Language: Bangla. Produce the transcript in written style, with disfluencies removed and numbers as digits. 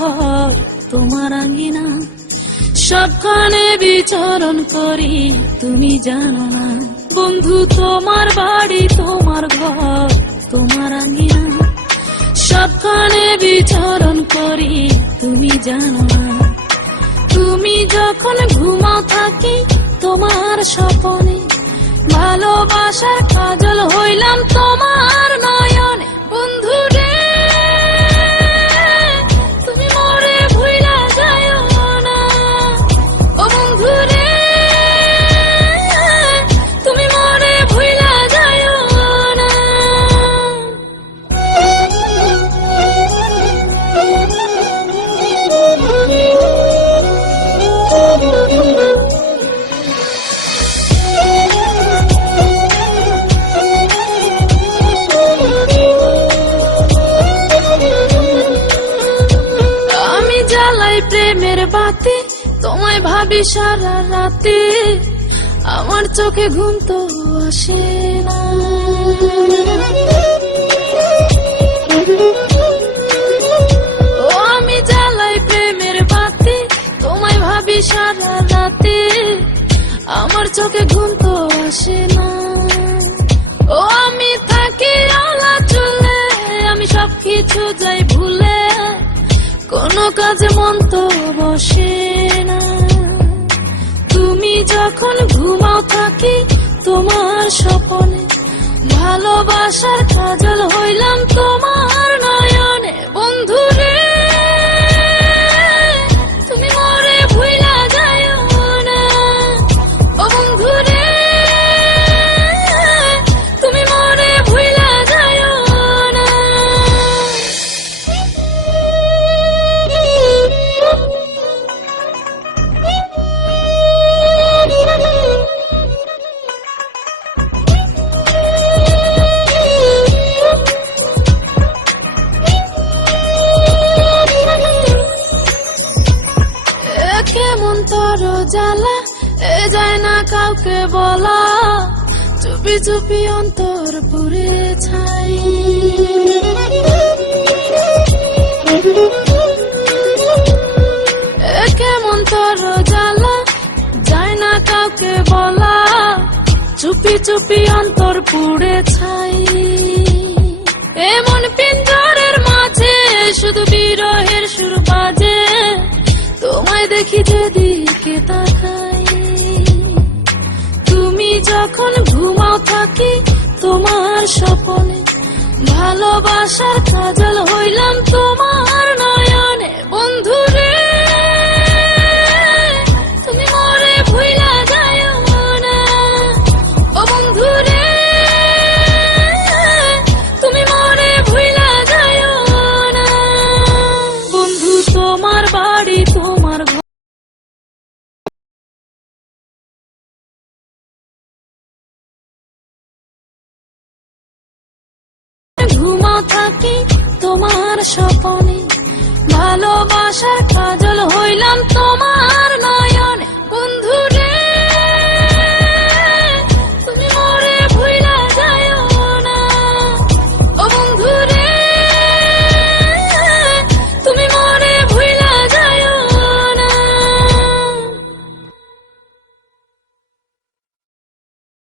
ঘর তোমার আঙ্গিনা, সবখানে বিচরণ করি তুমি জানো না। বন্ধু তোমার বাড়ি তোমার ঘর তোমার আঙ্গিনা, সবখানে বিচরণ করি তুমি জানো না। তুমি যখন ঘুমাও থাকি তোমার স্বপনে, ভালোবাসার কাজল হইলাম তোমার নয়নে। বন্ধু রে তুমি মরে ভুইলা যায়ো না, ও বন্ধু রে তুমি মরে ভুইলা যায়ো না। আমি জ্বালাই প্রেমের বাতি, তোমায় ভাবি সারা রাতে, আমার চোখে ঘুম তো আসে না। ও আমি জ্বালাই প্রেমের বাতি, তোমায় ভাবি সারা রাতে, আমার চোখে ঘুম তো আসে না। ও আমি থাকি আলা চুলে, আমি সবকিছু যাই ভুলে, কোনো কাজে মন তো বসে না। তুমি যখন ঘুমাও থাকি তোমার স্বপনে, ভালোবাসার কাজল হইলাম তোমার নয়নে। বন্ধু রে তুমি মরে ভুইলা যায়ো না, ও বন্ধু রে তুমি মরে ভুইলা যায়ো না। কেমন তোর জ্বালা এ যায় না কাউকে বলা, চুপি চুপি অন্তর পুরে ছাই। কেমন তোর জ্বালা যায় না কাউকে বলা, চুপি চুপি অন্তর পুড়ে ছাই। এমন পিঞ্জরের মাঝে শুধু বিরহের সুর বাজে, তোমায় দেখি যেদিকে তাকাই। তুমি যখন ঘুমাও থাকি তোমার স্বপনে, ভালোবাসার কাজল হইলাম তোমার নয়নে। বন্ধু রে তুমি মরে ভুইলা যায়ো না, ও বন্ধু রে তুমি মরে ভুইলা যায়ো না। বন্ধু তোমার বাড়ি তোমার ঘর ঘুমাও থাকি তোমার স্বপনে, ভালোবাসার কাজল হইলাম